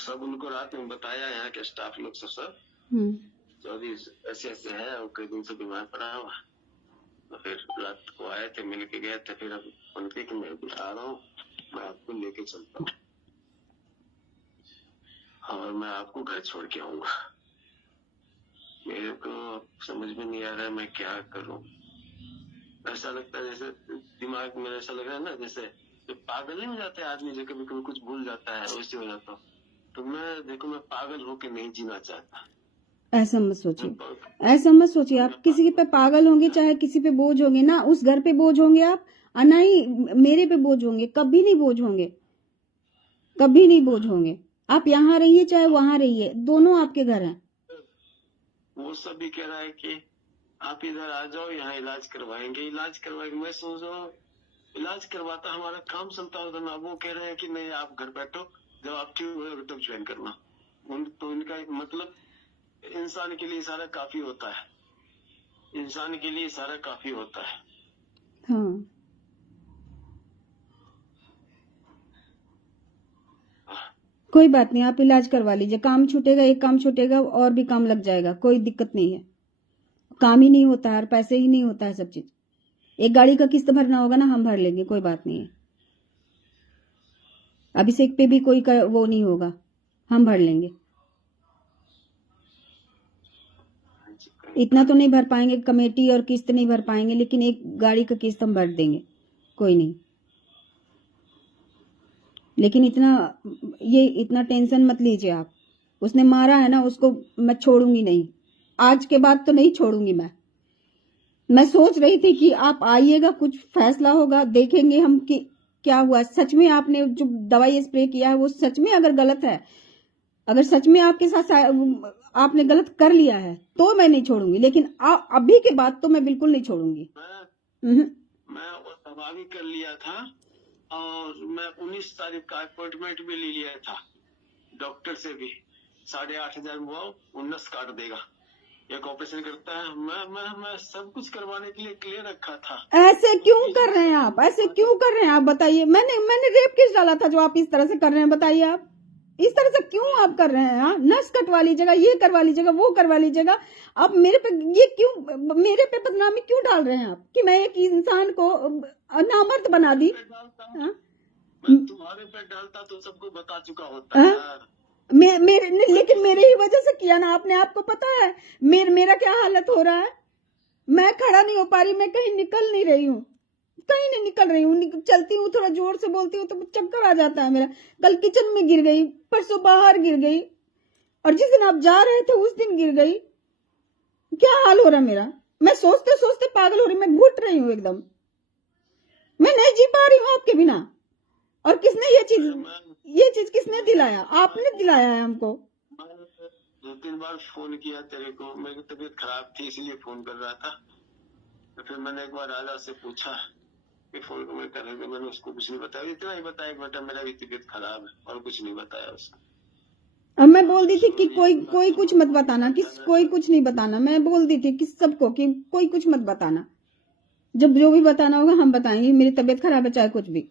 सब उनको रात में बताया, यहाँ के स्टाफ लोग सब चौधरी ऐसे ऐसे है और कई दिन से बीमार पड़ा हुआ। तो फिर रात को आए थे, मिल के गए थे। फिर अब उनके कि मैं भी आ रहा हूँ, मैं आपको लेके चलता हूँ और मैं आपको घर छोड़ के आऊंगा। मेरे को समझ में नहीं आ रहा है मैं क्या करूं। ऐसा लगता है जैसे दिमाग में ऐसा लग रहा है ना, जैसे पागल नहीं हो जाता है आदमी, जो कभी कभी कुछ भूल जाता है, वैसे हो जाता हूँ। तो मैं पागल होके नहीं जीना चाहता। ऐसा मत सोचिए, ऐसा मत सोचिए। आप किसी पे पागल होंगे, चाहे किसी पे बोझ होंगे ना, उस घर पे बोझ होंगे आप, और ना ही मेरे पे बोझ होंगे। कभी नहीं बोझ होंगे, कभी नहीं बोझ होंगे। आप यहाँ रहिए चाहे वहां रहिए, दोनों आपके घर हैं। वो सब भी कह रहा है कि आप इधर आ जाओ, यहाँ इलाज करवाएंगे। मैं सोच रहा हूँ इलाज करवाता हमारा काम चलता होता ना। वो कह रहे हैं कि नहीं, आप घर बैठो, जब आप ठीक हो तब ज्वाइन करना। तो इनका एक मतलब, इंसान के लिए सारा काफी होता है, इंसान के लिए सारा काफी होता है। हाँ, कोई बात नहीं, आप इलाज करवा लीजिए। काम छूटेगा, एक काम छूटेगा और भी काम लग जाएगा, कोई दिक्कत नहीं है। काम ही नहीं होता है और पैसे ही नहीं होता है सब चीज। एक गाड़ी का किस्त भरना होगा ना, हम भर लेंगे, कोई बात नहीं है। अभिषेक पे भी कोई वो नहीं होगा, हम भर लेंगे। इतना तो नहीं भर पाएंगे, कमेटी और किस्त नहीं भर पाएंगे, लेकिन एक गाड़ी का किस्त हम भर देंगे, कोई नहीं। लेकिन इतना टेंशन मत लीजिए आप। उसने मारा है ना, उसको मैं छोड़ूंगी नहीं। आज के बाद तो नहीं छोड़ूंगी मैं सोच रही थी कि आप आइएगा, कुछ फैसला होगा, देखेंगे हम कि क्या हुआ। सच में आपने जो दवाई स्प्रे किया है वो सच में अगर गलत है, अगर सच में आपके साथ आपने गलत कर लिया है तो मैं नहीं छोड़ूंगी, लेकिन अभी के बाद तो मैं बिल्कुल नहीं छोड़ूंगी। मैं वो दवा भी कर लिया था और मैं 19 तारीख का अपॉइंटमेंट भी ले लिया था डॉक्टर से भी। 8,500 हुआ, 19 काट देगा, एक ऑपरेशन करता है। मैं सब कुछ करवाने के लिए क्लियर रखा था। ऐसे क्यों कर रहे हैं आप, ऐसे क्यों कर रहे हैं आप, बताइए। मैंने रेप केस डाला था जो आप इस तरह से कर रहे हैं, बताइए आप इस तरह से क्यों आप कर रहे हैं। नस कटवा लीजिएगा, ये करवा लीजिएगा, वो करवा लीजिएगा। आप मेरे पे ये क्यों, मेरे पे बदनामी क्यों डाल रहे हैं आप, कि मैं एक इंसान को नामर्द बना दी। मैं तुम्हारे पे डालता तो सबको बता चुका होता है। लेकिन मेरे ही वजह से किया ना आपने। आपको पता है मेरा क्या हालत हो रहा है। मैं खड़ा नहीं हो पा रही, मैं कहीं निकल नहीं रही हूँ, कहीं नहीं निकल रही हूँ। चलती हूँ, थोड़ा जोर से बोलती हूँ तो चक्कर आ जाता है मेरा। कल किचन में गिर गई, परसों बाहर गिर गई, और जिस दिन आप जा रहे थे उस दिन गिर गई। क्या हाल हो रहा मेरा, मैं सोचते सोचते पागल हो रही, मैं घुट रही हूँ एकदम। मैं नहीं जी पा रही हूँ आपके बिना। और किसने ये चीज किसने दिलाया, आपने दिलाया है हमको। 2-3 बार फोन किया तेरे को, मेरी तबीयत खराब थी इसलिए फोन कर रहा था। तो फिर मैंने एक बार राजा से पूछा कि फोन को मैं करेंगे, मैंने उसको कुछ नहीं बताया, इतना ही बताया बेटा मेरा भी तबीयत खराब है, और कुछ नहीं बताया उसको। अब मैं बोल दी थी कि कोई कुछ मत बताना, कोई कुछ नहीं बताना। मैं बोल दी थी कि सबको कि कोई कुछ मत बताना, जब जो भी बताना होगा हम बताएंगे। मेरी तबीयत खराब है चाहे कुछ भी।